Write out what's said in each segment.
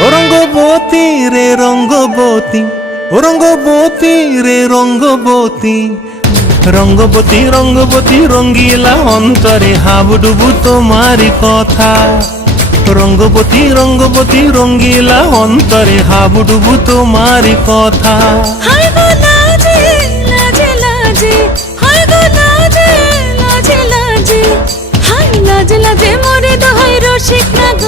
রঙ্গবতী রে রঙ্গবতী রঙ্গবতী রে রঙ্গবতী। রঙ্গবতী রঙ্গবতী, রঙ্গিলা অন্তরে হাবুডুবু তোমারি কথা। রঙ্গবতী রঙ্গবতী, রঙ্গিলা অন্তরে হাবুডুবু তোমারি কথা। লাজে মরে দোহাই রসিক নাগর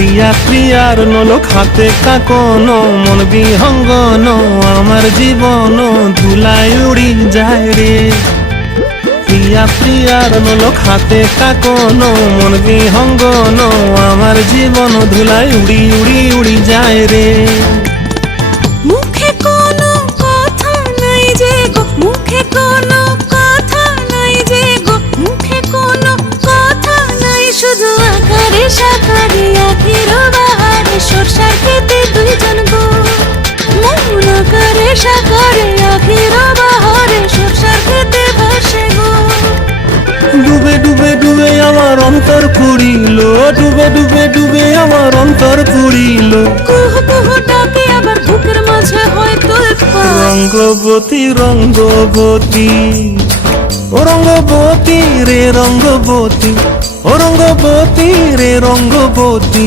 প্রিয়া, প্রিয়ার নলোক হাতে কাকন, মন বিহঙ্গন, আমার জীবন ধুলায় উড়ি যায় রে। প্রিয়া, প্রিয়ার নলোক হাতে কাকন, মন বিহঙ্গন, আমার জীবন ধুলায় উড়ি উড়ি উড়ি যায় রে। বাহারে খেতে দুইজন গো মন আকারে সাকারে আখির বাহারে সরষার খেতে ভাসে গো ডুবে ডুবে ডুবে আমার অন্তর পুরিল ডুবে ডুবে ডুবে আমার অন্তর পুরিল কুহ কুহ ডাকে আবার বুকের মাঝে হয়তো রঙ্গবতী রঙ্গবতী ও রঙ্গবতী রে রঙ্গবতী ও রঙ্গবতী রে রঙ্গবতী।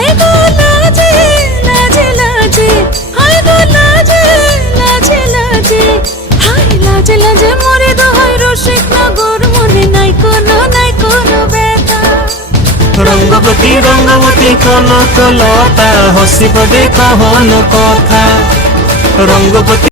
রঙ্গবতী রঙ্গবতী কনকলতা হসিব দে কহন কথা। রঙ্গবতী